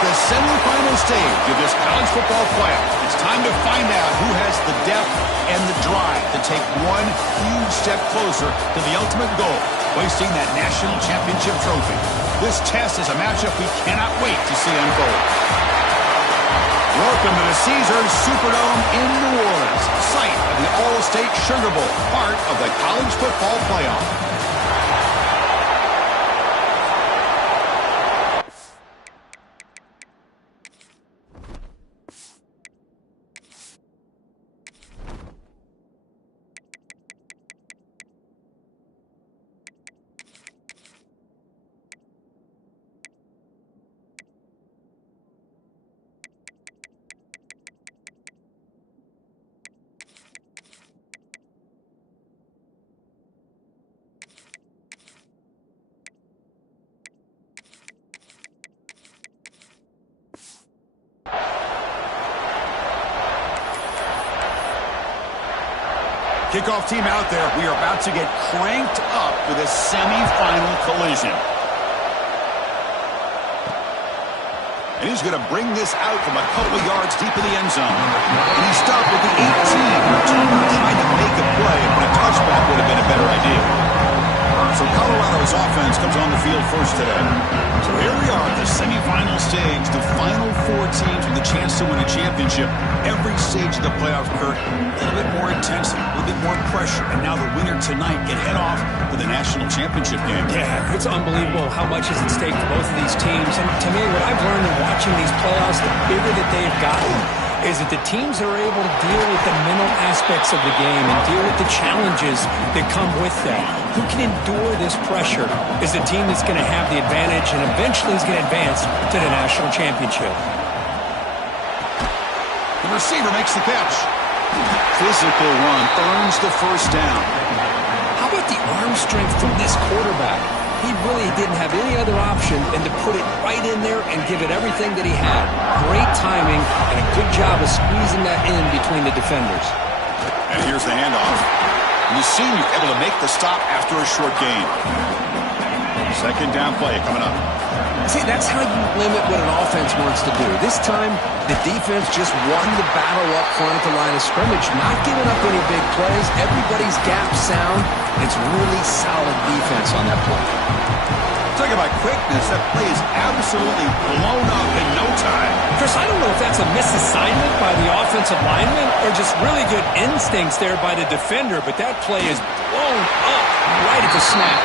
the semifinal stage of this college football playoff. It's time to find out who has the depth and the drive to take one huge step closer to the ultimate goal, hoisting that national championship trophy. This test is a matchup we cannot wait to see unfold. Welcome to the Caesars Superdome in New Orleans, site of the All-State Sugar Bowl, part of the college football playoff. Kickoff team out there. We are about to get cranked up for this semifinal collision. And he's going to bring this out from a couple of yards deep in the end zone. And he stopped at the 18. Returner trying to make a play, but a touchback would have been a better idea. So Colorado's offense comes on the field first today. So here we are at the semifinal stage. The final four teams with a chance to win a championship. Every stage of the playoffs, Kurt, a little bit more intensity, a little bit more pressure. And now the winner tonight can head off to the national championship game. Yeah, it's unbelievable how much is at stake for both of these teams. And to me, what I've learned in watching these playoffs, the bigger that they've gotten, is that the teams are able to deal with the mental aspects of the game and deal with the challenges that come with that. Who can endure this pressure is the team that's going to have the advantage and eventually is going to advance to the national championship. The receiver makes the catch. Physical run earns the first down. How about the arm strength from this quarterback? He really didn't have any other option than to put it right in there and give it everything that he had. Great timing and a good job of squeezing that in between the defenders. And here's the handoff. And the senior able to make the stop after a short gain. Second down play coming up. See, that's how you limit what an offense wants to do. This time, the defense just won the battle up front at the line of scrimmage, not giving up any big plays. Everybody's gap sound. It's really solid defense on that play. Talking about quickness, that play is absolutely blown up in no time. Chris, I don't know if that's a misassignment by the offensive lineman or just really good instincts there by the defender, but that play is blown up right at the snap.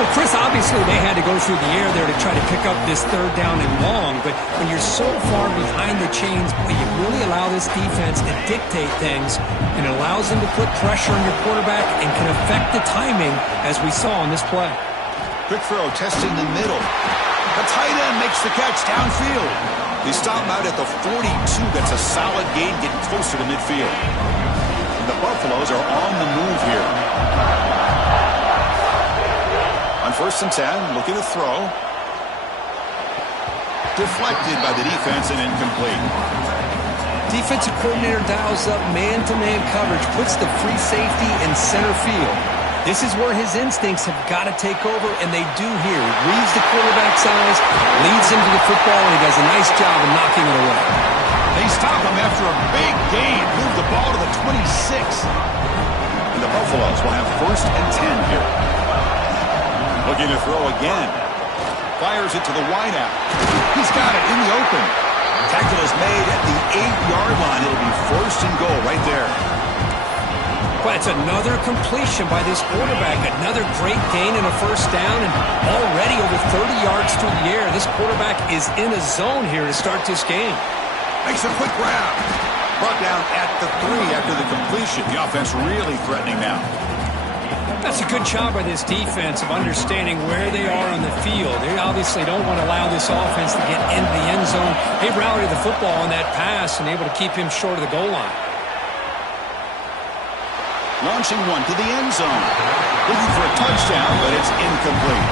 Well, Chris, obviously they had to go through the air there to try to pick up this third down and long, but when you're so far behind the chains, you really allow this defense to dictate things, and it allows them to put pressure on your quarterback and can affect the timing, as we saw on this play. Quick throw, testing the middle. The tight end makes the catch downfield. They stop him out at the 42. That's a solid gain, getting closer to midfield. And the Buffaloes are on the move here. On 1st and 10, looking to throw. Deflected by the defense and incomplete. Defensive coordinator dials up man-to-man coverage, puts the free safety in center field. This is where his instincts have got to take over, and they do here. He reads the quarterback's eyes, leads him to the football, and he does a nice job of knocking it away. They stop him after a big gain. Move the ball to the 26. And the Buffaloes will have 1st and 10 here. Looking to throw again. Fires it to the wideout. He's got it in the open. Tackle is made at the 8-yard line. It'll be 1st and goal right there. Well, it's another completion by this quarterback. Another great gain in a 1st down, and already over 30 yards through the air. This quarterback is in a zone here to start this game. Makes a quick round. Brought down at the 3 after the completion. The offense really threatening now. That's a good job by this defense of understanding where they are on the field. They obviously don't want to allow this offense to get into the end zone. They rallied the football on that pass and able to keep him short of the goal line. Launching one to the end zone. Looking for a touchdown, but it's incomplete.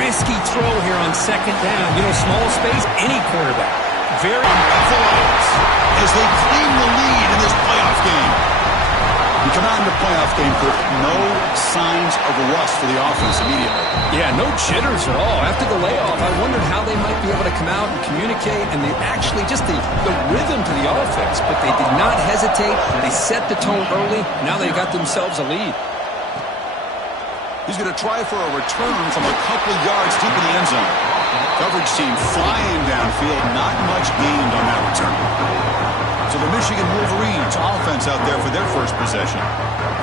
Risky throw here on 2nd down. You know, small space, any quarterback. Very Buffaloes as they claim the lead in this playoff game. We come out into playoff game, Kirk, no signs of rust for the offense immediately. Yeah, no jitters at all. After the layoff, I wondered how they might be able to come out and communicate, and actually just the rhythm to the offense. But they did not hesitate. They set the tone early. Now they got themselves a lead. He's going to try for a return from a couple of yards deep in the end zone. Coverage team flying downfield. Not much gained on that return. So the Michigan Wolverines offense out there for their first possession.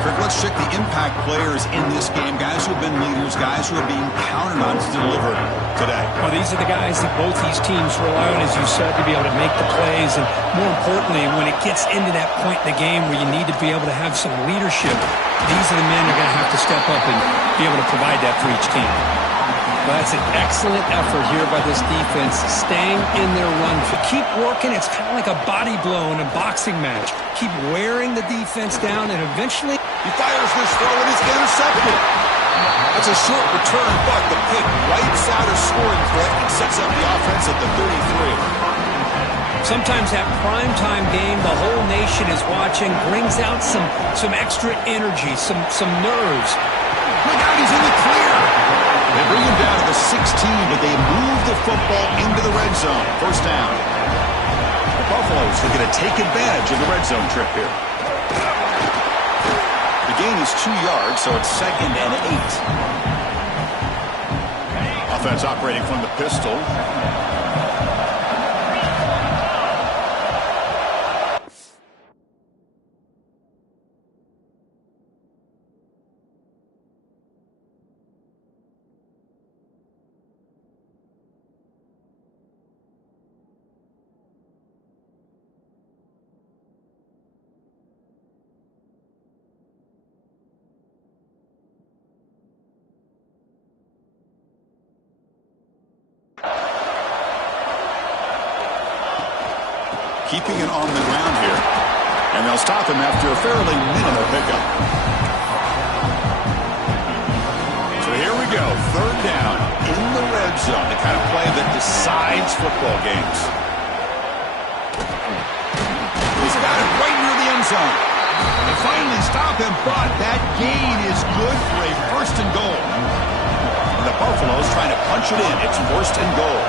Kirk, let's check the impact players in this game. Guys who have been leaders, guys who are being counted on to deliver today. Well, these are the guys that both these teams rely on, as you said, to be able to make the plays. And more importantly, when it gets into that point in the game where you need to be able to have some leadership, these are the men that are going to have to step up and be able to provide that for each team. Well, that's an excellent effort here by this defense, staying in their run. Keep working. It's kind of like a body blow in a boxing match. Keep wearing the defense down, and eventually he fires this throw, and it's intercepted. That's a short return, but the pick wipes out a scoring threat and sets up the offense at the 33. Sometimes that primetime game, the whole nation is watching, brings out some extra energy, some nerves. Look out, he's in the clear. They bring him down to the 16, but they move the football into the red zone. First down. The Buffaloes are going to take advantage of the red zone trip here. The gain is 2 yards, so it's 2nd and 8. Offense operating from the pistol. Keeping it on the ground here. And they'll stop him after a fairly minimal pickup. So here we go. 3rd down in the red zone. The kind of play that decides football games. He's got it right near the end zone. They finally stop him, but that gain is good for a 1st and goal. And the Buffaloes trying to punch it in. It's 1st and goal.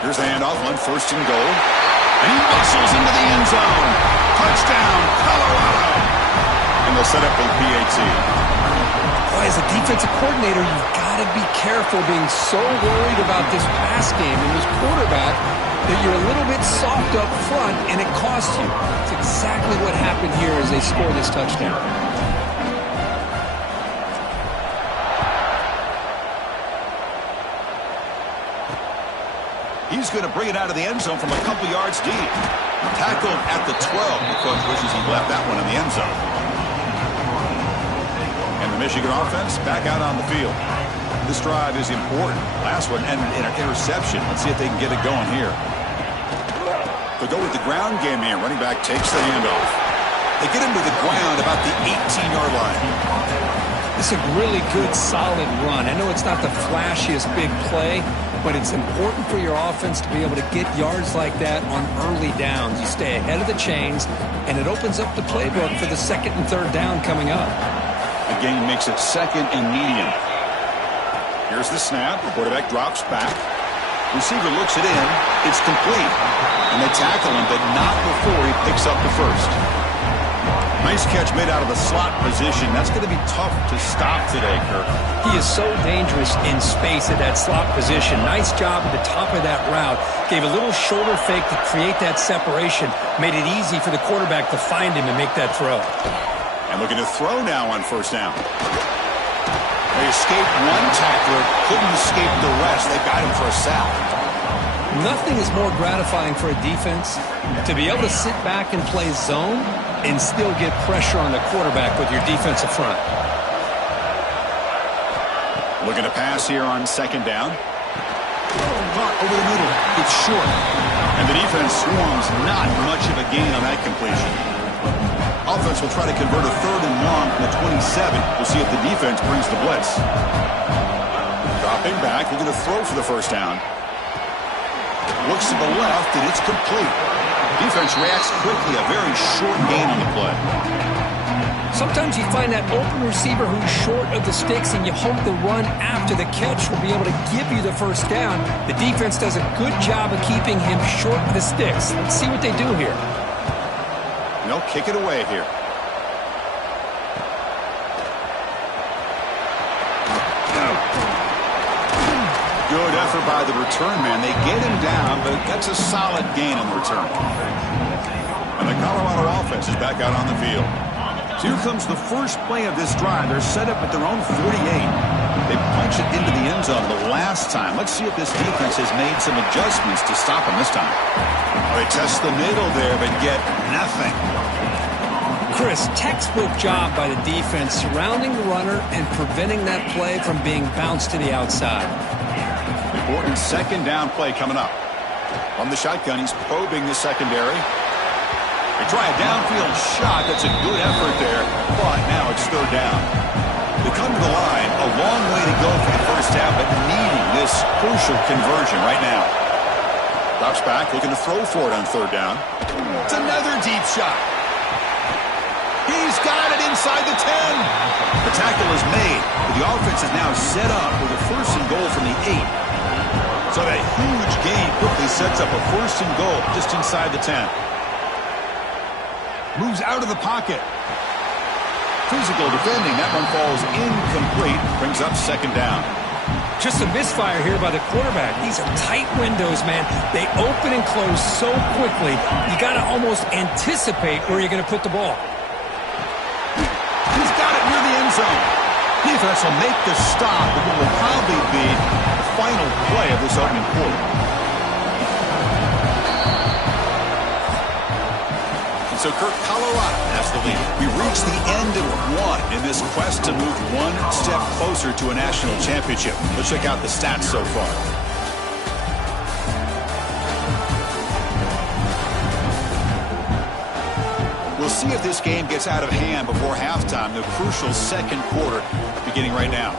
Here's the handoff on 1st and goal. And he muscles into the end zone. Touchdown, Colorado. And they'll set up a PAT. Boy, as a defensive coordinator, you've got to be careful being so worried about this pass game and this quarterback that you're a little bit soft up front and it costs you. It's exactly what happened here as they score this touchdown. He's going to bring it out of the end zone from a couple yards deep. Tackled at the 12. The coach wishes he left that one in the end zone. And the Michigan offense back out on the field. This drive is important. Last one ended in an interception. Let's see if they can get it going here. They'll go with the ground game here. Running back takes the handoff. They get him to the ground about the 18-yard line. It's a really good, solid run. I know it's not the flashiest big play, but it's important for your offense to be able to get yards like that on early downs. You stay ahead of the chains, and it opens up the playbook for the 2nd and 3rd down coming up. The game makes it 2nd and medium. Here's the snap. The quarterback drops back. Receiver looks it in. It's complete. And they tackle him, but not before he picks up the 1st. Nice catch made out of the slot position. That's going to be tough to stop today, Kirk. He is so dangerous in space at that slot position. Nice job at the top of that route. Gave a little shoulder fake to create that separation. Made it easy for the quarterback to find him and make that throw. And looking to throw now on 1st down. They escaped one tackler, couldn't escape the rest. They got him for a sack. Nothing is more gratifying for a defense to be able to sit back and play zone and still get pressure on the quarterback with your defensive front. Looking to pass here on 2nd down. Caught over the middle. It's short. And the defense swarms not much of a gain on that completion. Offense will try to convert a 3rd and long from the 27. We'll see if the defense brings the blitz. Dropping back. We're going to throw for the 1st down. Looks to the left, and it's complete. Defense reacts quickly. A very short gain on the play. Sometimes you find that open receiver who's short of the sticks, and you hope the run after the catch will be able to give you the first down. The defense does a good job of keeping him short of the sticks. Let's see what they do here. They'll kick it away here. Good effort by the return man. They get him down, but that's a solid gain on the return. And the Colorado offense is back out on the field. So here comes the first play of this drive. They're set up at their own 48. They punch it into the end zone the last time. Let's see if this defense has made some adjustments to stop them this time. They test the middle there, but get nothing. Chris, textbook job by the defense surrounding the runner and preventing that play from being bounced to the outside. Important second down play coming up. On the shotgun, he's probing the secondary. They try a downfield shot. That's a good effort there, but now it's third down. They come to the line, a long way to go for the first down, but needing this crucial conversion right now. Drops back, looking to throw for it on third down. It's another deep shot. He's got it inside the 10. The tackle is made, but the offense is now set up with a first and goal from the 8. So that huge gain quickly sets up a first and goal just inside the 10. Moves out of the pocket. Physical defending. That one falls incomplete. Brings up second down. Just a misfire here by the quarterback. These are tight windows, man. They open and close so quickly. You got to almost anticipate where you're going to put the ball. He's got it near the end zone. Defense will make the stop, but it will probably be the final play of this opening quarter. And so Colorado has the lead. We reach the end of one in this quest to move one step closer to a national championship. Let's check out the stats so far. We'll see if this game gets out of hand before halftime, the crucial second quarter beginning right now.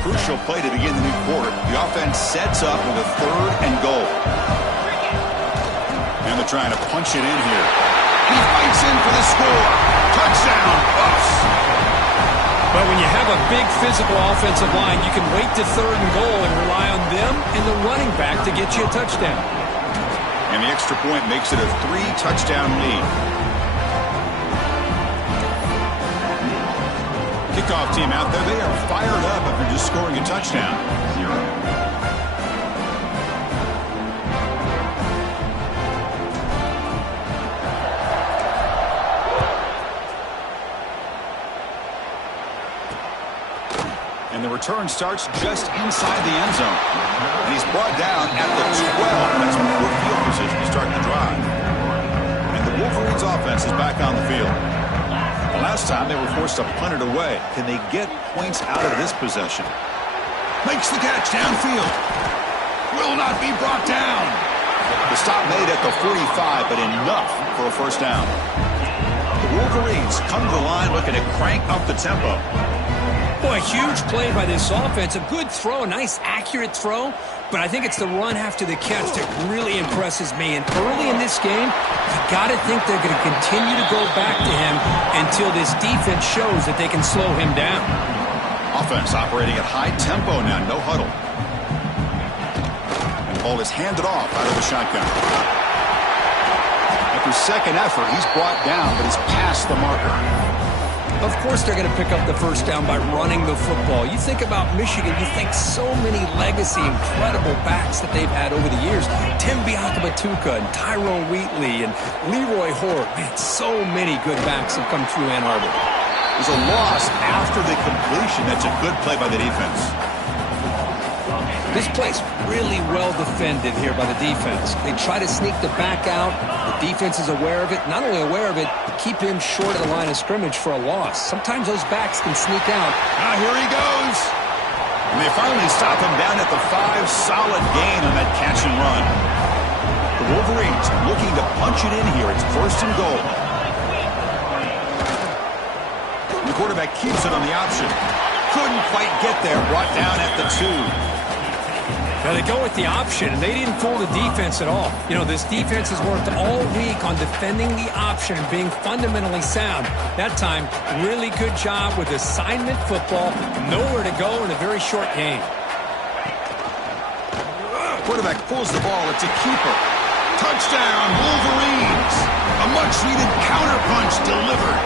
Crucial play to begin the new quarter. The offense sets up with a third and goal. And they're trying to punch it in here. He fights in for the score. Touchdown, Buffs. But when you have a big physical offensive line, you can wait to third and goal and rely on them and the running back to get you a touchdown. And the extra point makes it a 3-touchdown lead. Kickoff team out there, they are fired up after just scoring a touchdown. And the return starts just inside the end zone. And he's brought down at the 12. That's good field position to start the drive. And the Wolverines offense is back on the field. The last time they were forced to punt it away. Can they get points out of this possession? Makes the catch downfield. Will not be brought down. The stop made at the 45, but enough for a first down. The Wolverines come to the line looking to crank up the tempo. Boy, a huge play by this offense. A good throw, a nice accurate throw. But I think it's the run after the catch that really impresses me. And early in this game, you got to think they're going to continue to go back to him until this defense shows that they can slow him down. Offense operating at high tempo now, no huddle. And the ball is handed off out of the shotgun. After second effort, he's brought down, but he's past the marker. Of course they're going to pick up the first down by running the football. You think about Michigan, you think so many legacy, incredible backs that they've had over the years. Tim Biakabatuka and Tyrone Wheatley and Leroy Horde. Man, so many good backs have come through Ann Arbor. There's a loss after the completion. That's a good play by the defense. This play's really well defended here by the defense. They try to sneak the back out. The defense is aware of it. Not only aware of it, but keep him short of the line of scrimmage for a loss. Sometimes those backs can sneak out. Now here he goes. And they finally stop him down at the 5. Solid gain on that catch and run. The Wolverines looking to punch it in here. It's first and goal. The quarterback keeps it on the option. Couldn't quite get there. Brought down at the 2. Now they go with the option, and they didn't fool the defense at all. You know, this defense has worked all week on defending the option and being fundamentally sound. That time, really good job with assignment football. Nowhere to go in a very short game. Quarterback pulls the ball. It's a keeper. Touchdown, Wolverines. A much-needed counterpunch delivered.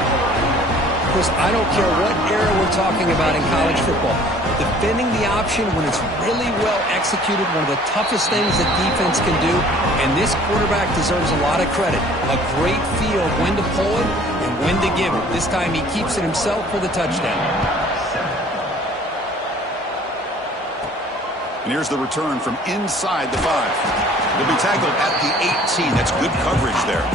Chris, I don't care what era we're talking about in college football. Defending the option when it's really well executed, one of the toughest things that defense can do, and this quarterback deserves a lot of credit. A great feel of when to pull it and when to give it. This time he keeps it himself for the touchdown. And here's the return from inside the 5. He'll be tackled at the 18. That's good coverage there.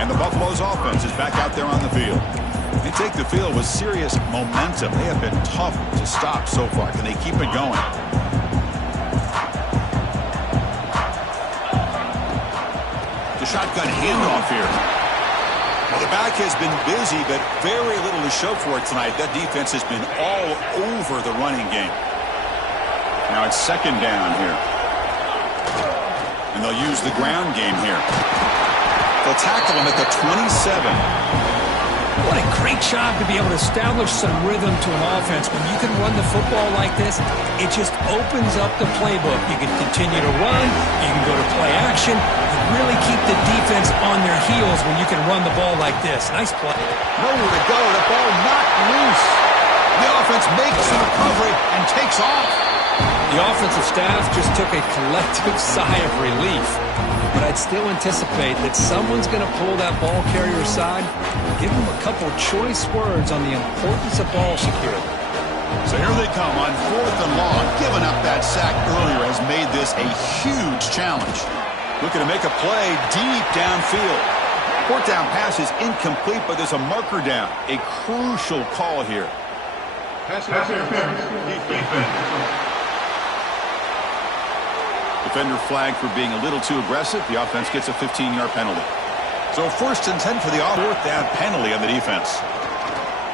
And the Buffalo's offense is back out there on the field. They take the field with serious momentum. They have been tough to stop so far. Can they keep it going? The shotgun handoff here. Well, the back has been busy, but very little to show for it tonight. That defense has been all over the running game. Now it's second down here. And they'll use the ground game here. They'll tackle him at the 27. What a great job to be able to establish some rhythm to an offense. When you can run the football like this, it just opens up the playbook. You can continue to run. You can go to play action. You really keep the defense on their heels when you can run the ball like this. Nice play. Nowhere to go. The ball knocked loose. The offense makes the recovery and takes off. The offensive staff just took a collective sigh of relief. But I'd still anticipate that someone's going to pull that ball carrier aside, give him a couple choice words on the importance of ball security. So here they come on 4th and long. Giving up that sack earlier has made this a huge challenge. Looking to make a play deep downfield. 4th down pass is incomplete, but there's a marker down. A crucial call here. Pass interference. Defense. Defender flagged for being a little too aggressive. The offense gets a 15-yard penalty. So 1st and 10 for the 4th down penalty on the defense.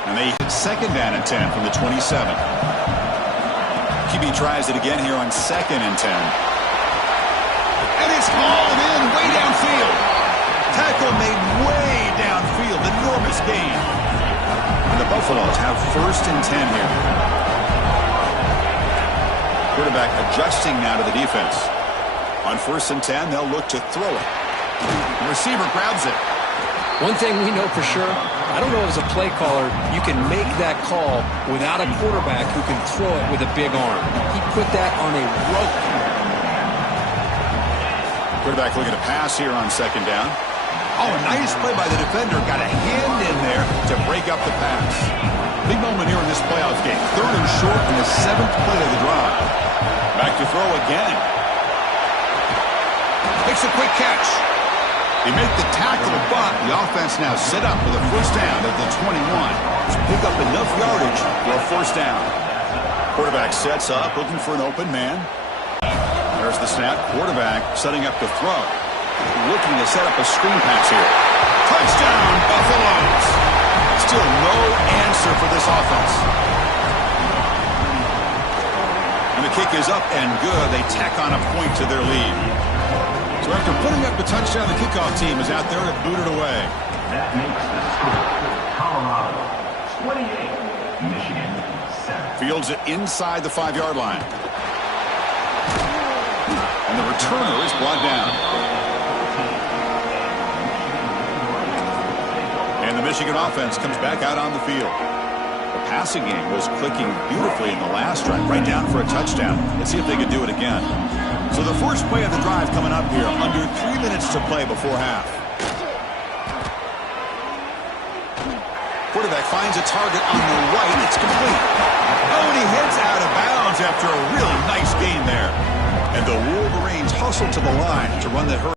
And they 2nd down and 10 from the 27. QB tries it again here on 2nd and 10. And it's hauled in way downfield. Tackle made way downfield. Enormous gain. And the Buffaloes have 1st and 10 here. Quarterback adjusting now to the defense. On 1st and 10, they'll look to throw it. The receiver grabs it. One thing we know for sure, I don't know as a play caller, you can make that call without a quarterback who can throw it with a big arm. He put that on a rope. Quarterback looking to pass here on 2nd down. Oh, a nice play by the defender. Got a hand in there to break up the pass. Big moment here in this playoff game. 3rd and short in the 7th play of the drive. Back to throw again. Makes a quick catch. They make the tackle, but the offense now set up with a 1st down at the 21. To pick up enough yardage for a 1st down. Quarterback sets up, looking for an open man. There's the snap. Quarterback setting up to throw. Looking to set up a screen pass here. Touchdown, Buffaloes! Still no answer for this offense. And the kick is up and good. They tack on a point to their lead. So after putting up the touchdown, the kickoff team is out there to boot it away. That makes the score Colorado 28, Michigan 7. Fields it inside the 5-yard line. And the returner is brought down. And the Michigan offense comes back out on the field. The passing game was clicking beautifully in the last drive, right down for a touchdown. Let's see if they can do it again. So the first play of the drive coming up here, under 3 minutes to play before half. Quarterback finds a target on the right. It's complete. Oh, and he heads out of bounds after a really nice gain there. And the Wolverines hustle to the line to run the hurry.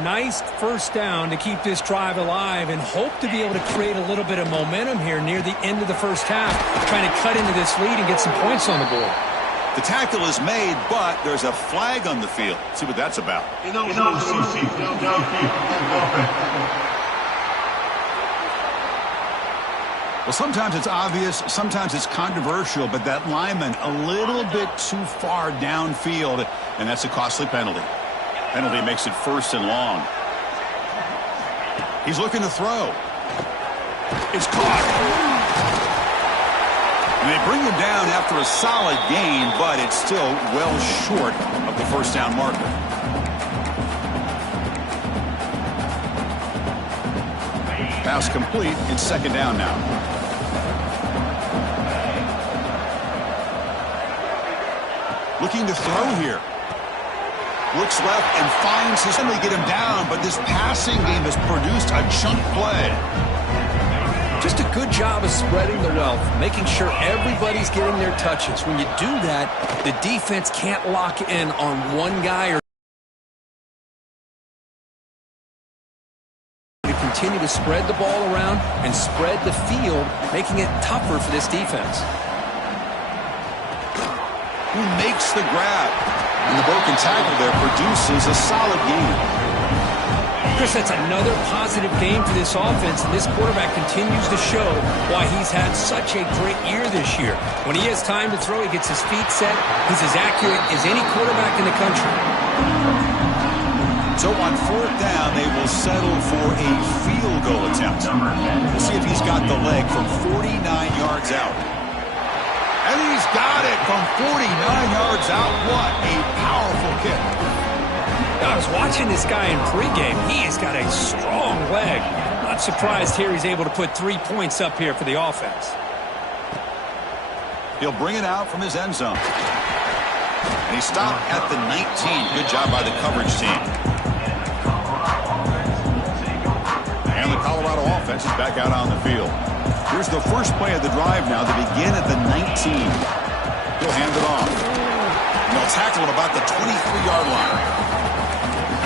Nice 1st down to keep this drive alive and hope to be able to create a little bit of momentum here near the end of the 1st half, trying to cut into this lead and get some points on the board. The tackle is made, but there's a flag on the field. Let's see what that's about. Well, sometimes it's obvious, sometimes it's controversial, but that lineman a little bit too far downfield, and that's a costly penalty. Penalty makes it 1st and long. He's looking to throw. It's caught. And they bring him down after a solid gain, but it's still well short of the 1st down marker. Pass complete. It's 2nd down now. Looking to throw here. Looks left and finds his family, get him down, but this passing game has produced a chunk play. Just a good job of spreading the wealth, making sure everybody's getting their touches. When you do that, the defense can't lock in on one guy or to continue to spread the ball around and spread the field, making it tougher for this defense. Who makes the grab? And the broken tackle there produces a solid gain. Chris, that's another positive game for this offense, and this quarterback continues to show why he's had such a great year this year. When he has time to throw, he gets his feet set. He's as accurate as any quarterback in the country. So on 4th down, they will settle for a field goal attempt. We'll see if he's got the leg from 49 yards out. And he's got it from 49 yards out. What a powerful kick. I was watching this guy in pregame. He has got a strong leg. Not surprised here he's able to put 3 points up here for the offense. He'll bring it out from his end zone. And he stopped at the 19. Good job by the coverage team. And the Colorado offense is back out on the field. Here's the first play of the drive now. They begin at the 19. He'll hand it off. And they'll tackle at about the 23-yard line.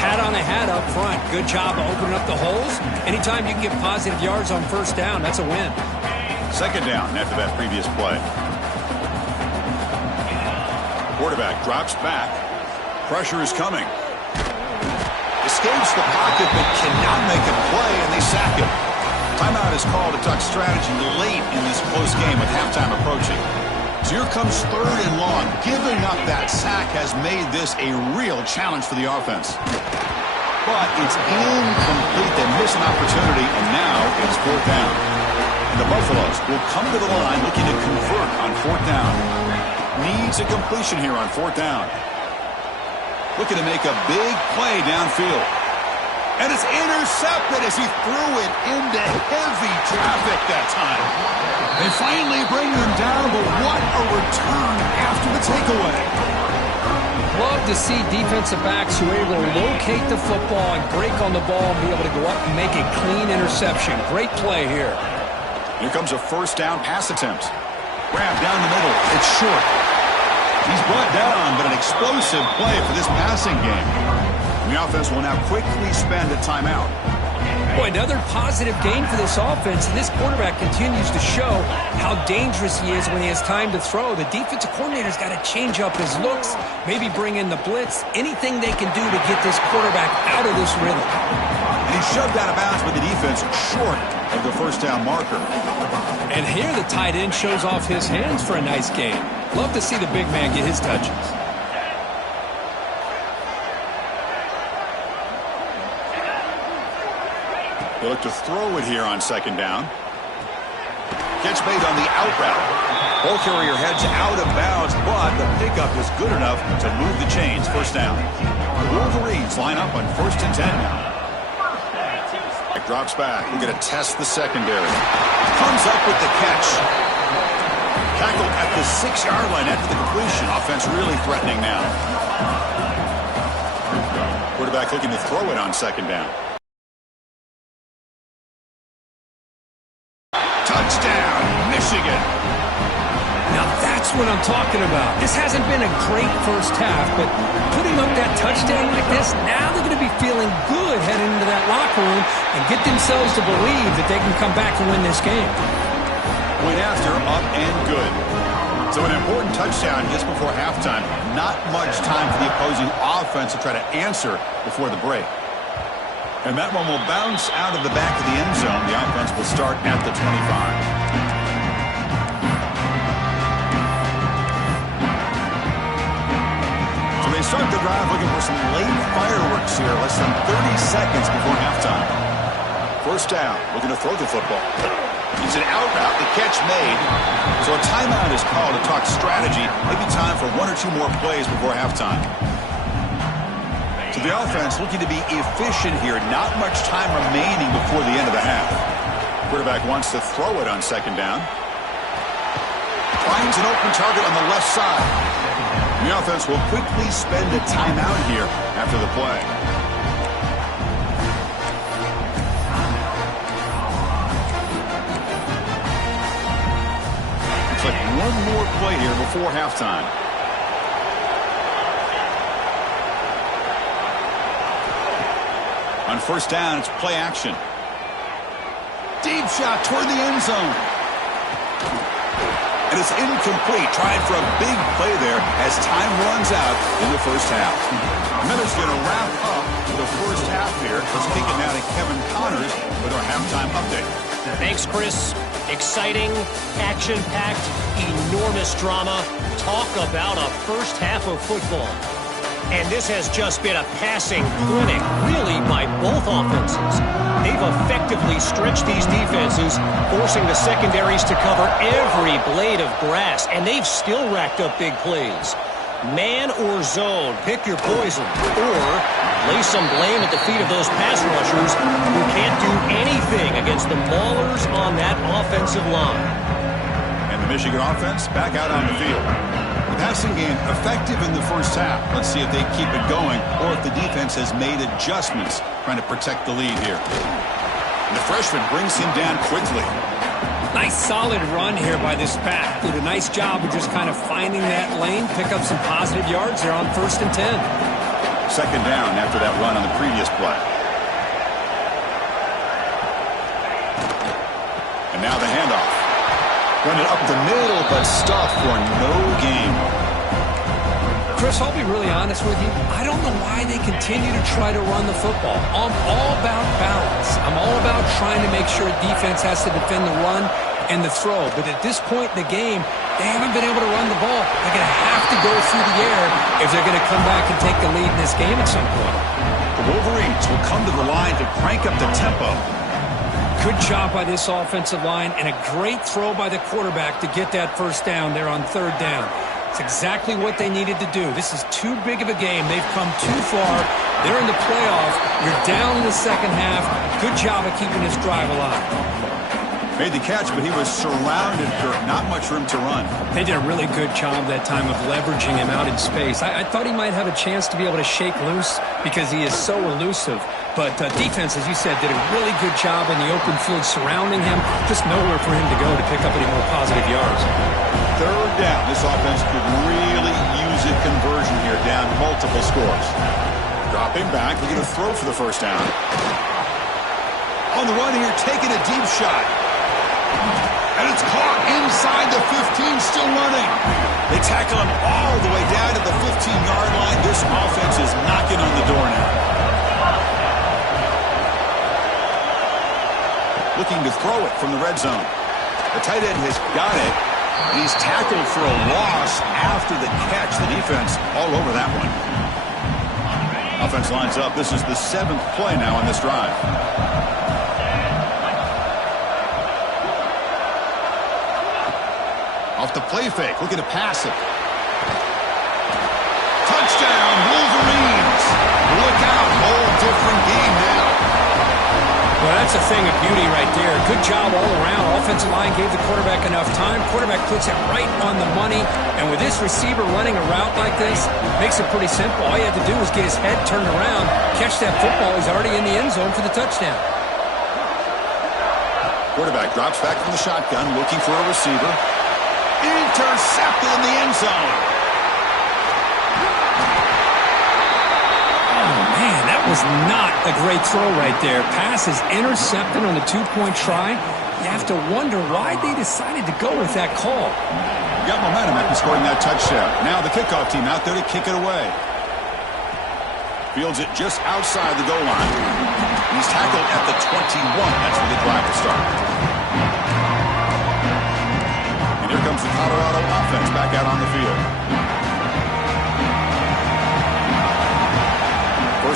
Hat on a hat up front. Good job of opening up the holes. Anytime you can get positive yards on 1st down, that's a win. 2nd down after that previous play. Quarterback drops back. Pressure is coming. Escapes the pocket but cannot make a play, and they sack him. Timeout is called to talk strategy late in this close game with halftime approaching. So here comes 3rd and long. Giving up that sack has made this a real challenge for the offense. But it's incomplete. They miss an opportunity, and now it's 4th down. And the Buffaloes will come to the line looking to convert on 4th down. Needs a completion here on 4th down. Looking to make a big play downfield. And it's intercepted as he threw it into heavy traffic that time. They finally bring him down, but what a return after the takeaway. Love to see defensive backs who are able to locate the football and break on the ball and be able to go up and make a clean interception. Great play here. Here comes a 1st down pass attempt. Grab down the middle. It's short. He's brought down, but an explosive play for this passing game. And the offense will now quickly spend a timeout. Boy, another positive gain for this offense, and this quarterback continues to show how dangerous he is when he has time to throw. The defensive coordinator's got to change up his looks, maybe bring in the blitz, anything they can do to get this quarterback out of this rhythm. And he shoved out of bounds with the defense short of the 1st down marker. And here the tight end shows off his hands for a nice gain. Love to see the big man get his touches. They look to throw it here on 2nd down. Catch made on the out route. Ball carrier heads out of bounds, but the pickup is good enough to move the chains. 1st down. The Wolverines line up on 1st and 10 now. Drops back. We're going to test the secondary. Comes up with the catch. Tackled at the 6-yard line after the completion. Offense really threatening now. Quarterback looking to throw it on 2nd down. Touchdown, Michigan. Now that's what I'm talking about. This hasn't been a great first half, but putting up that touchdown like this, now they're going to be feeling good heading into that locker room and get themselves to believe that they can come back and win this game. Point after, up and good. So an important touchdown just before halftime. Not much time for the opposing offense to try to answer before the break. And that one will bounce out of the back of the end zone. The offense will start at the 25. some late fireworks here, less than 30 seconds before halftime. First down, looking to throw the football. It's an out route, the catch made. So a timeout is called to talk strategy. Maybe time for one or two more plays before halftime. So the offense looking to be efficient here. Not much time remaining before the end of the half. Quarterback wants to throw it on second down. Finds an open target on the left side. The offense will quickly spend a timeout here after the play. Looks like one more play here before halftime. On first down, it's play action. Deep shot toward the end zone. And it's incomplete. Trying for a big play there as time runs out in the first half. Miller's going to wrap up the first half here. Let's kick it now to Kevin Connors with our halftime update. Thanks, Chris. Exciting, action-packed, enormous drama. Talk about a first half of football. And this has just been a passing clinic, really, by both offenses. They've effectively stretched these defenses, forcing the secondaries to cover every blade of grass, and they've still racked up big plays. Man or zone, pick your poison, or lay some blame at the feet of those pass rushers who can't do anything against the maulers on that offensive line. And the Michigan offense back out on the field. Passing game effective in the first half. Let's see if they keep it going or if the defense has made adjustments trying to protect the lead here. And the freshman brings him down quickly. Nice solid run here by this back. Did a nice job of just kind of finding that lane, pick up some positive yards there on 1st and 10. Second down after that run on the previous play. And now the handoff. Run it up the middle, but stuffed for no gain. Chris, I'll be really honest with you. I don't know why they continue to try to run the football. I'm all about balance. I'm all about trying to make sure defense has to defend the run and the throw. But at this point in the game, they haven't been able to run the ball. They're going to have to go through the air if they're going to come back and take the lead in this game at some point. The Wolverines will come to the line to crank up the tempo. Good job by this offensive line and a great throw by the quarterback to get that first down there on third down. It's exactly what they needed to do. This is too big of a game. They've come too far. They're in the playoff. You're down in the second half. Good job of keeping this drive alive. Made the catch, but he was surrounded, Kirk. Not much room to run. They did a really good job that time of leveraging him out in space. I thought he might have a chance to be able to shake loose because he is so elusive. But defense, as you said, did a really good job in the open field surrounding him. Just nowhere for him to go to pick up any more positive yards. Third down. This offense could really use a conversion here, down multiple scores. Dropping back, looking to throw for the first down. On the run here, taking a deep shot. And it's caught inside the 15, still running. They tackle him all the way down to the 15-yard line. This offense is knocking on the door now. Looking to throw it from the red zone. The tight end has got it. And he's tackled for a loss after the catch. The defense all over that one. Offense lines up. This is the 7th play now on this drive. Off the play fake, looking to pass it. Touchdown, Wolverines. Look out, whole different game now. Well, that's a thing of beauty right there. Good job all around. Offensive line gave the quarterback enough time. Quarterback puts it right on the money. And with this receiver running a route like this, makes it pretty simple. All you have to do is get his head turned around, catch that football. He's already in the end zone for the touchdown. Quarterback drops back from the shotgun, looking for a receiver. Intercepted in the end zone. Oh, man, that was not a great throw right there. Pass is intercepted on the 2-point try. You have to wonder why they decided to go with that call. Got momentum after scoring that touchdown. Now the kickoff team out there to kick it away. Fields it just outside the goal line. He's tackled at the 21. That's where the drive will start. And here comes the Colorado offense back out on the field.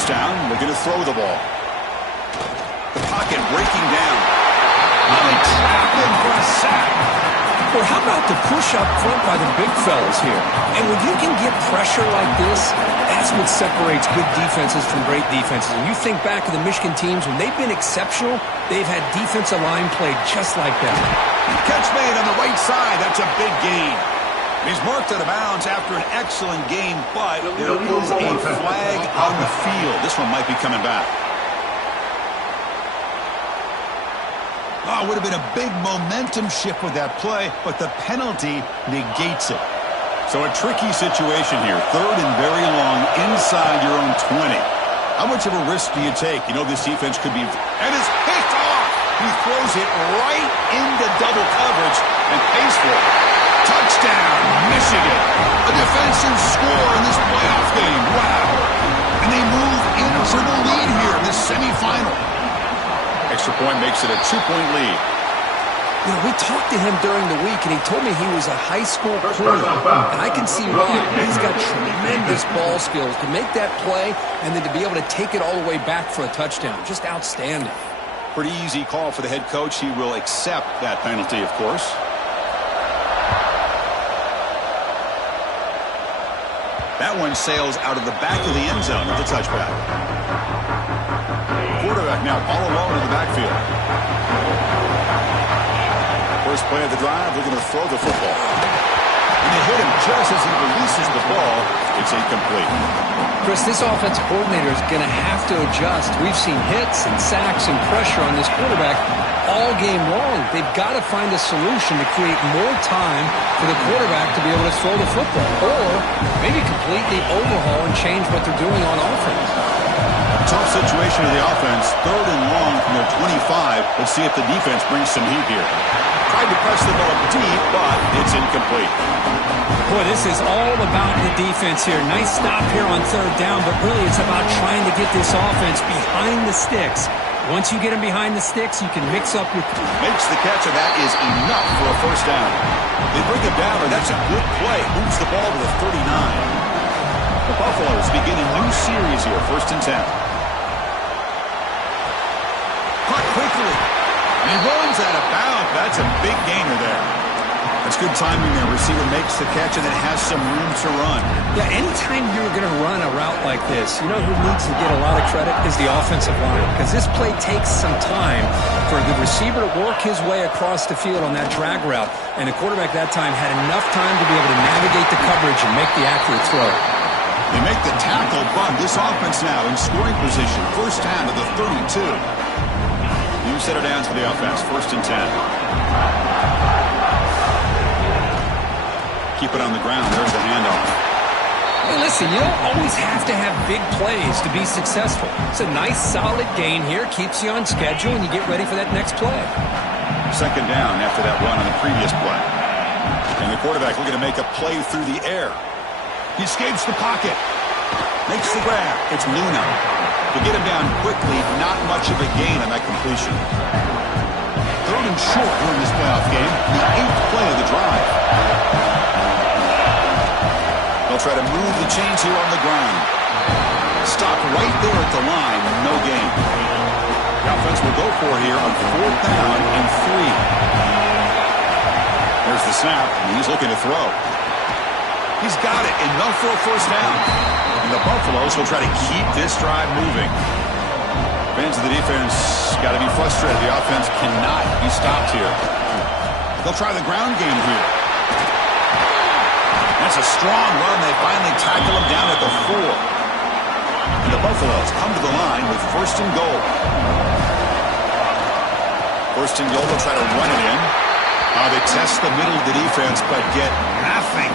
first down. Looking to throw the ball. The pocket breaking down. Now they trap him for a sack. Well, how about the push up front by the big fellas here? And when you can get pressure like this, that's what separates good defenses from great defenses. And you think back to the Michigan teams, when they've been exceptional, they've had defensive line play just like that. Catch made on the right side. That's a big gain. He's marked out of bounds after an excellent game, but there is a flag on the field. This one might be coming back. Oh, would have been a big momentum shift with that play, but the penalty negates it. So a tricky situation here. Third and very long inside your own 20. How much of a risk do you take? You know this defense could be... And it's picked off! He throws it right into double coverage and pays for it. Touchdown, Michigan. A defensive score in this playoff game. Wow. And they move into the lead here in this semifinal. Extra point makes it a 2-point lead. You know, we talked to him during the week, and he told me he was a high school corner. And I can see why. He's got tremendous ball skills to make that play and then to be able to take it all the way back for a touchdown. Just outstanding. Pretty easy call for the head coach. He will accept that penalty, of course. That one sails out of the back of the end zone with the touchback. Quarterback now all alone in the backfield. First play of the drive, looking to throw the football. And they hit him just as he releases the ball. It's incomplete. Chris, this offensive coordinator is going to have to adjust. We've seen hits and sacks and pressure on this quarterback all game long. They've got to find a solution to create more time for the quarterback to be able to throw the football. Or maybe completely overhaul and change what they're doing on offense. Tough situation of the offense. Third and long from their 25. Let's see if the defense brings some heat here. Tried to press the ball deep, but it's incomplete. Boy, this is all about the defense here. Nice stop here on third down, but really it's about trying to get this offense behind the sticks. Once you get them behind the sticks, you can mix up your... Makes the catch, and that is enough for a first down. They bring him down, and that's a good play. Moves the ball to the 39. The Buffaloes begin a new series here, first and 10. Caught quickly. And he runs out of bounds. That's a big gainer there. That's good timing there. Receiver makes the catch and then has some room to run. Yeah, anytime you're going to run a route like this, you know who needs to get a lot of credit is the offensive line. Because this play takes some time for the receiver to work his way across the field on that drag route. And the quarterback that time had enough time to be able to navigate the coverage and make the accurate throw. They make the tackle, but this offense now in scoring position. First down to the 32. New set of downs for the offense. First and 10. Keep it on the ground. There's the handoff. Hey, listen, you don't always have to have big plays to be successful. It's a nice, solid gain here. Keeps you on schedule, and you get ready for that next play. Second down after that run on the previous play. And the quarterback looking to make a play through the air. He escapes the pocket. Makes the grab. It's Luna. To get him down quickly, not much of a gain on that completion. Third and short here in this playoff game. The 8th play of the drive. They'll try to move the chains here on the ground. Stop right there at the line. No gain. The offense will go for here on fourth down and 3. There's the snap, and he's looking to throw. He's got it. Enough for a first down. And the Buffaloes will try to keep this drive moving. Fans of the defense got to be frustrated. The offense cannot be stopped here. They'll try the ground game here. That's a strong run. They finally tackle him down at the 4. And the Buffaloes come to the line with first and goal. First and goal, they'll try to run it in. They test the middle of the defense, but get nothing.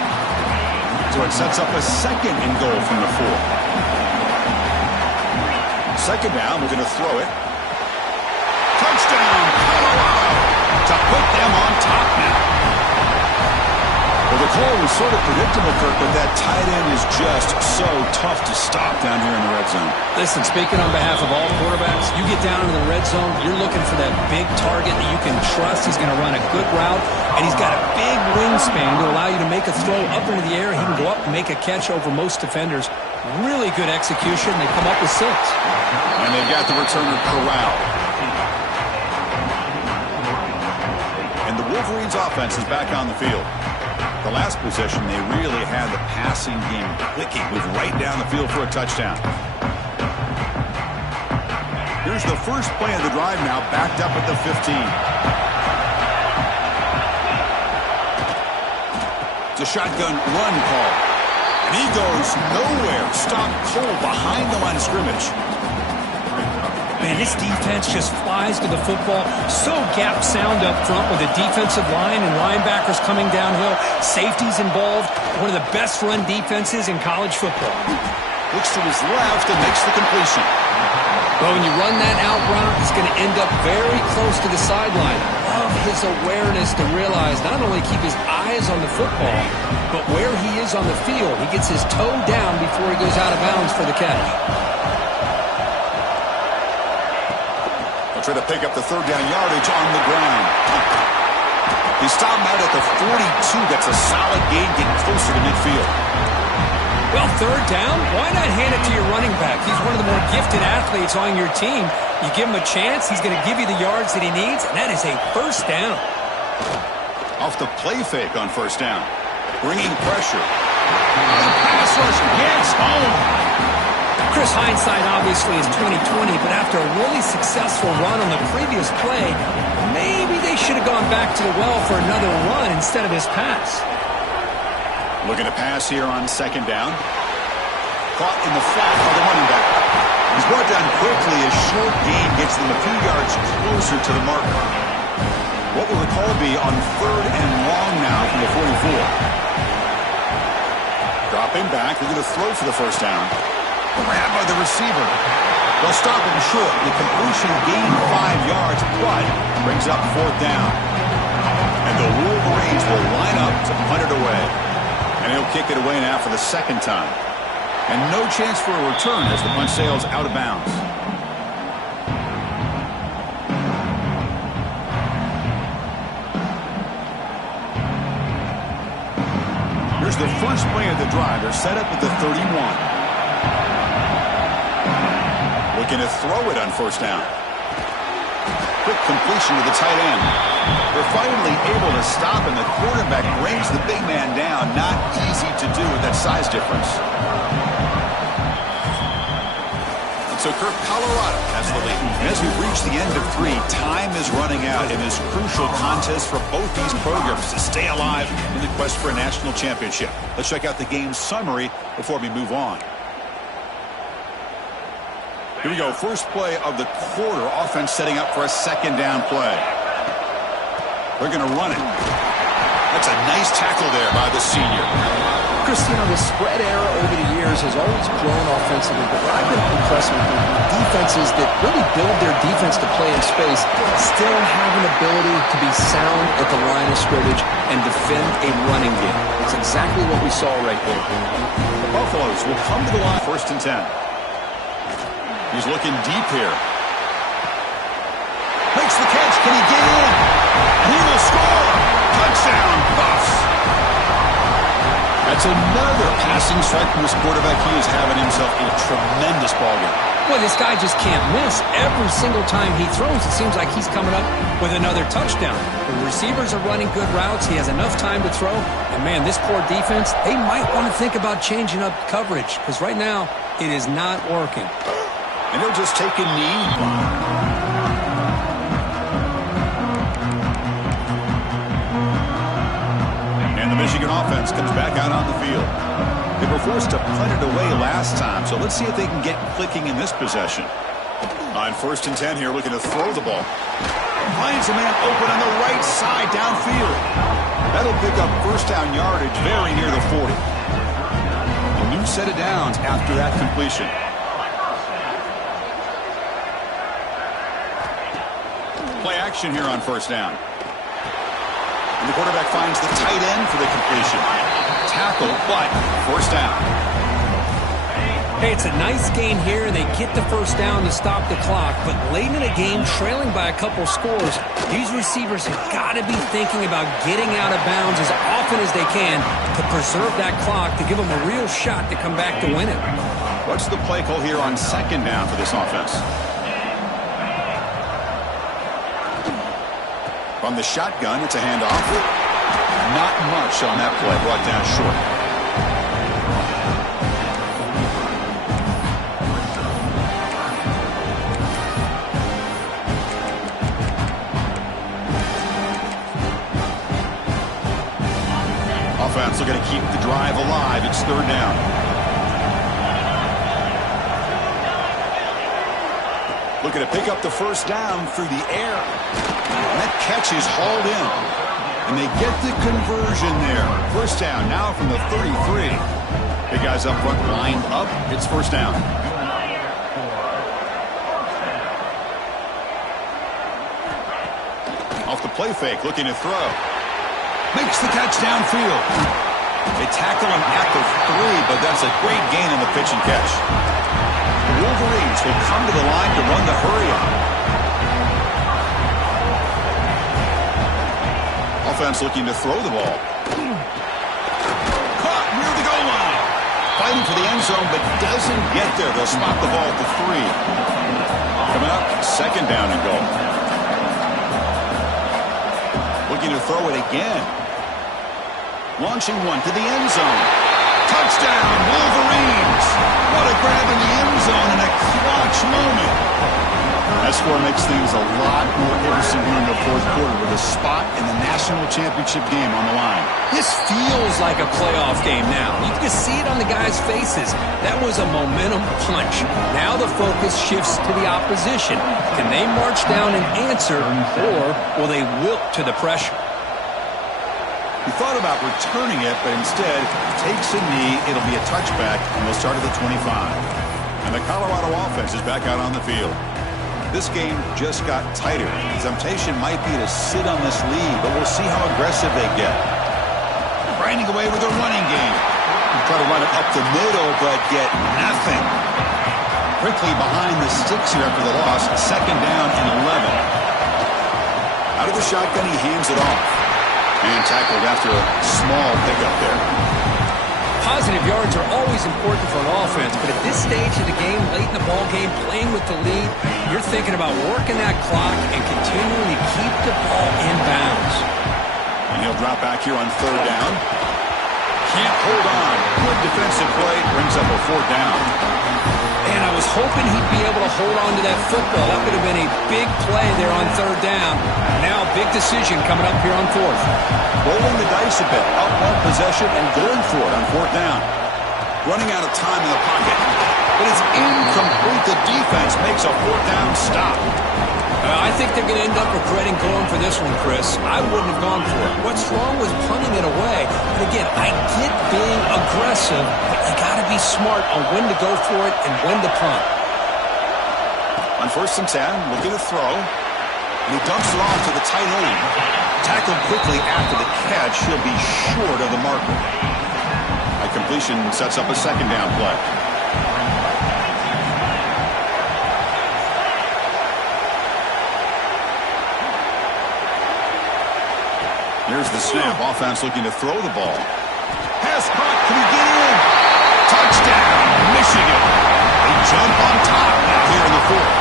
So it sets up a second and goal from the 4. Second down, we're going to throw it. Touchdown, Colorado, to put them on top now. Well, the close, sort of predictable, Kirk, but that tight end is just so tough to stop down here in the red zone. Listen, speaking on behalf of all quarterbacks, you get down into the red zone, you're looking for that big target that you can trust. He's going to run a good route, and he's got a big wingspan to allow you to make a throw up into the air. He can go up and make a catch over most defenders. Really good execution. They come up with 6. And they've got the returner corralled. And the Wolverines' offense is back on the field. The last possession, they really had the passing game clicking. Moved right down the field for a touchdown. Here's the first play of the drive now, backed up at the 15. It's a shotgun run call. And he goes nowhere. Stopped cold behind the line of scrimmage. Man, this defense just flies to the football. So gap sound up front with the defensive line and linebackers coming downhill. Safeties involved. One of the best run defenses in college football. Looks to his left and makes the completion. But when you run that out route, he's going to end up very close to the sideline. Love his awareness to realize not only keep his eyes on the football, but where he is on the field. He gets his toe down before he goes out of bounds for the catch. They'll try to pick up the third down yardage on the ground. He stopped him out at the 42. That's a solid gain, getting closer to midfield. Well, third down, why not hand it to your running back? He's one of the more gifted athletes on your team. You give him a chance, he's going to give you the yards that he needs, and that is a first down. Off the play fake on first down. Bringing pressure. The pass rush gets home. Chris, hindsight obviously is 20/20, but after a really successful run on the previous play, maybe they should have gone back to the well for another run instead of this pass. Looking to pass here on second down. Caught in the flat by the running back. He's brought down quickly. A short gain gets them a few yards closer to the marker. What will the call be on third and long now from the 44? Dropping back. They're going to throw for the first down. Grabbed by the receiver. They'll stop him short. The completion gained 5 yards, but brings up fourth down. And the Wolverines will line up to punt it away. And he'll kick it away now for the second time. And no chance for a return as the punt sails out of bounds. Here's the first play of the drive. They're set up at the 31. Looking to throw it on first down. Quick completion to the tight end. They're finally able to stop, and the quarterback brings the big man down. Not easy to do with that size difference. And so Kirk, Colorado has the lead. And as we've reached the end of 3, time is running out in this crucial contest for both these programs to stay alive in the quest for a national championship. Let's check out the game's summary before we move on. Here we go. First play of the quarter. Offense setting up for a second down play. They're going to run it. That's a nice tackle there by the senior. Chris, the spread era over the years has always grown offensively, but what I've been impressed with the defenses that really build their defense to play in space still have an ability to be sound at the line of scrimmage and defend a running game. It's exactly what we saw right there. The Buffaloes will come to the line first and 10. He's looking deep here. Makes the catch. Can he get in? He will score. Touchdown, Buffs. That's another passing strike from this quarterback. He is having himself a tremendous ballgame. Well, this guy just can't miss. Every single time he throws, it seems like he's coming up with another touchdown. The receivers are running good routes. He has enough time to throw. And, man, this poor defense, they might want to think about changing up coverage because right now it is not working. And he'll just take a knee. And the Michigan offense comes back out on the field. They were forced to punt it away last time, so let's see if they can get clicking in this possession. On first and 10 here, looking to throw the ball. Finds a man open on the right side downfield. That'll pick up first down yardage very near the 40. A new set of downs after that completion. Play action here on first down. And the quarterback finds the tight end for the completion. Tackle, but first down. Hey, it's a nice gain here, and they get the first down to stop the clock. But late in a game, trailing by a couple scores, these receivers have got to be thinking about getting out of bounds as often as they can to preserve that clock, to give them a real shot to come back to win it. What's the play call here on second down for this offense? From the shotgun, it's a handoff. Not much on that play, brought down short. Offense looking to keep the drive alive. It's third down. Looking to pick up the first down through the air. And that catch is hauled in. And they get the conversion there. First down now from the 33. Big guys up front lined up. It's first down. Off the play fake, looking to throw. Makes the catch downfield. They tackle him at the 3, but that's a great gain on the pitch and catch. The Wolverines will come to the line to run the hurry on. Offense looking to throw the ball. Caught near the goal line. Fighting for the end zone, but doesn't get there. They'll spot the ball at the 3. Coming up, second down and goal. Looking to throw it again. Launching one to the end zone. Touchdown, Wolverines! What a grab in the end zone in a clutch moment. That score makes things a lot more interesting here in the fourth quarter with a spot in the national championship game on the line. This feels like a playoff game now. You can see it on the guys' faces. That was a momentum punch. Now the focus shifts to the opposition. Can they march down and answer, or will they wilt to the pressure? He thought about returning it, but instead takes a knee. It'll be a touchback, and they'll start at the 25. And the Colorado offense is back out on the field. This game just got tighter. The temptation might be to sit on this lead, but we'll see how aggressive they get. Grinding away with their running game. Try to run it up the middle, but get nothing. Quickly behind the sticks here after the loss. Second down and 11. Out of the shotgun, he hands it off. And tackled after a small pickup there. Positive yards are always important for an offense, but at this stage of the game, late in the ball game, playing with the lead, you're thinking about working that clock and continuing to keep the ball in bounds. And he'll drop back here on third down. Can't hold on. Good defensive play. Brings up a fourth down. And I was hoping he'd be able to hold on to that football. That would have been a big play there on third down. Now a big decision coming up here on fourth. Rolling the dice a bit. Up one possession and going for it on fourth down. Running out of time in the pocket. But it's incomplete. The defense makes a fourth down stop. I think they're going to end up regretting going for this one, Chris. I wouldn't have gone for it. What's wrong with punting it away? And again, I get being aggressive, but you got to be smart on when to go for it and when to punt. On first and 10, looking to throw. And he dumps it off to the tight end. Tackled quickly after the catch. He'll be short of the marker. A completion sets up a second down play. Here's the snap. Offense looking to throw the ball. Pass caught. Can he get in? Touchdown, Michigan. They jump on top now here in the fourth.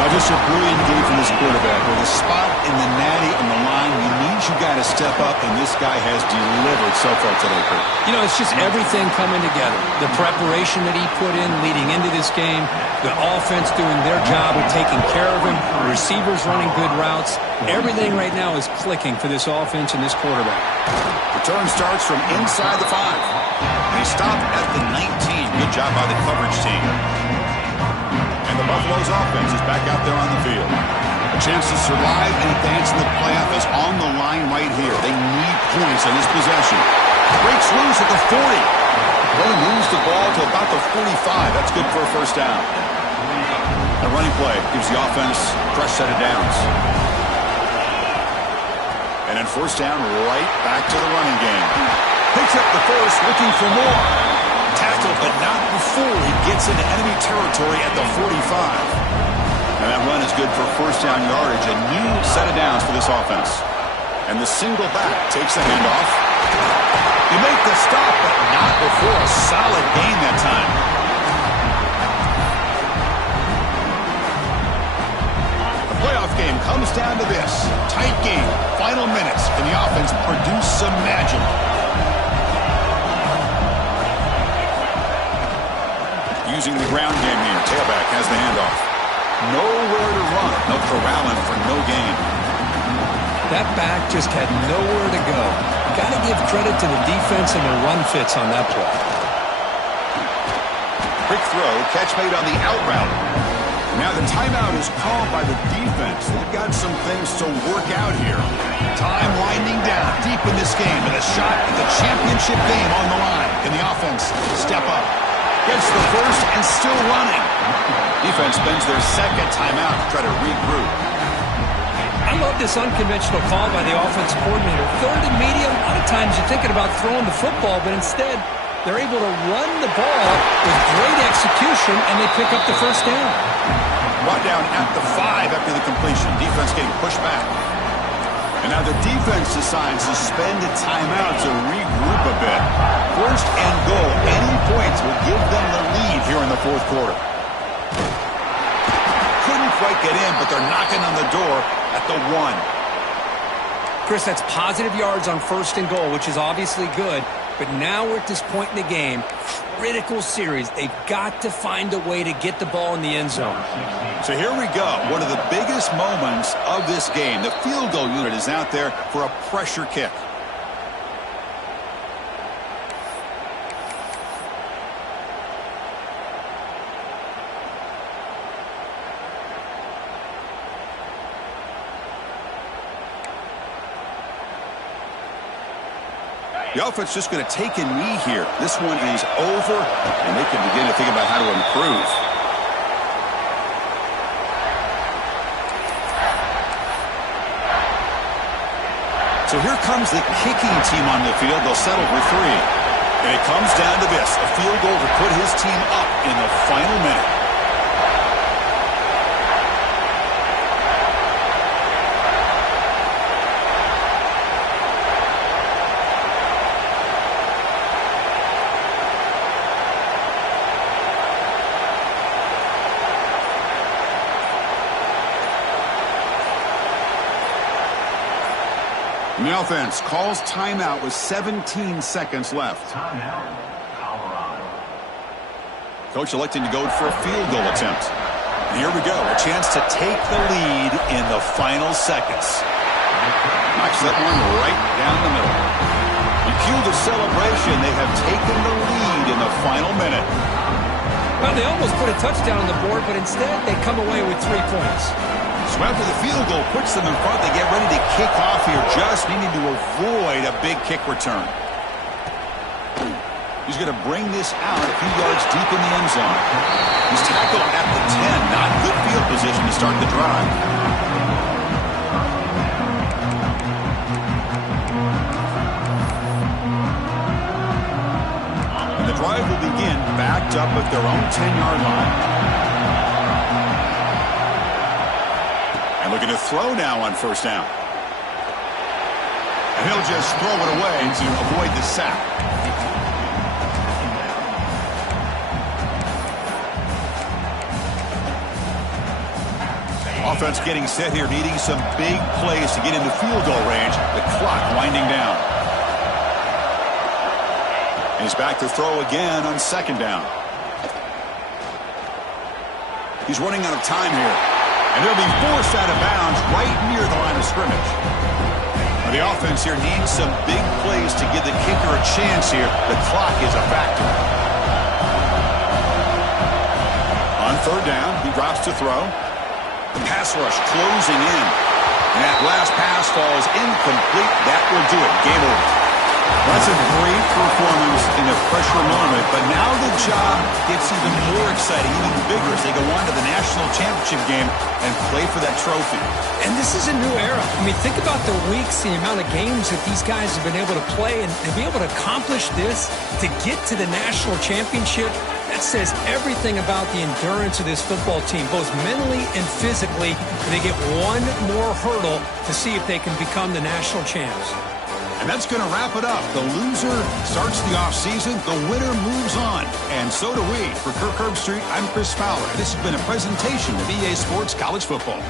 Now just a brilliant game from this quarterback. With a spot in the natty on the line, we need you guys to step up, and this guy has delivered so far today, Kurt. You know, it's just everything coming together. The preparation that he put in leading into this game, the offense doing their job of taking care of him, the receivers running good routes. Everything right now is clicking for this offense and this quarterback. Return starts from inside the 5. They stop at the 19. Good job by the coverage team. And the Buffalo's offense is back out there on the field. A chance to survive and advance in the playoff is on the line right here. They need points on this possession. Breaks loose at the 40. Well, moves the ball to about the 45. That's good for a first down. A running play gives the offense a fresh set of downs. And then first down, right back to the running game. Picks up the first, looking for more. Tackled, but not before he gets into enemy territory at the 45. And that run is good for first down yardage. A new set of downs for this offense. And the single back takes the handoff. You make the stop, but not before a solid gain that time. The playoff game comes down to this. Tight game, final minutes. Can the offense produce some magic? Using the ground game here. Tailback has the handoff. Nowhere to run. No corralling for no gain. That back just had nowhere to go. Got to give credit to the defense and their run fits on that play. Quick throw, catch made on the out route. Now the timeout is called by the defense. They've got some things to work out here. Time winding down deep in this game with a shot at the championship game on the line. Can the offense step up? Gets the first and still running. Defense spends their second timeout to try to regroup. I love this unconventional call by the offensive coordinator. Third and medium, a lot of times you're thinking about throwing the football, but instead they're able to run the ball with great execution, and they pick up the first down. Brought down at the 5 after the completion. Defense getting pushed back. And now the defense decides to spend a timeout to regroup a bit. First and goal. Any points will give them the lead here in the fourth quarter. Couldn't quite get in, but they're knocking on the door at the 1. Chris, that's positive yards on first and goal, which is obviously good. But now we're at this point in the game, critical series. They've got to find a way to get the ball in the end zone. So here we go. One of the biggest moments of this game. The field goal unit is out there for a pressure kick. The offense just going to take a knee here. This one is over, and they can begin to think about how to improve. So here comes the kicking team on the field. They'll settle for 3. And it comes down to this, a field goal to put his team up in the final minute. And the offense calls timeout with 17 seconds left. Timeout, Colorado. Coach electing to go for a field goal attempt. And here we go, a chance to take the lead in the final seconds. Knocks that one right down the middle. And cue the celebration. They have taken the lead in the final minute. Well, they almost put a touchdown on the board, but instead they come away with 3 points. So after the field goal puts them in front, they get ready to kick off here, just needing to avoid a big kick return. He's going to bring this out a few yards deep in the end zone. He's tackled at the 10. Not good field position to start the drive. And the drive will begin backed up at their own 10-yard line. Looking to throw now on first down. And he'll just throw it away to avoid the sack. Offense getting set here, needing some big plays to get into field goal range. The clock winding down. And he's back to throw again on second down. He's running out of time here. And they'll be forced out of bounds right near the line of scrimmage. Now the offense here needs some big plays to give the kicker a chance here. The clock is a factor. On third down, he drops to throw. The pass rush closing in. And that last pass falls incomplete. That will do it. Game over. That's a great performance in a pressure moment, but now the job gets even more exciting, even bigger as they go on to the national championship game and play for that trophy. And this is a new era. I mean, think about the weeks, the amount of games that these guys have been able to play, and to be able to accomplish this, to get to the national championship, that says everything about the endurance of this football team, both mentally and physically. They get one more hurdle to see if they can become the national champs. And that's going to wrap it up. The loser starts the offseason. The winner moves on. And so do we. For Kirk Herbstreit, I'm Chris Fowler. This has been a presentation of EA Sports College Football.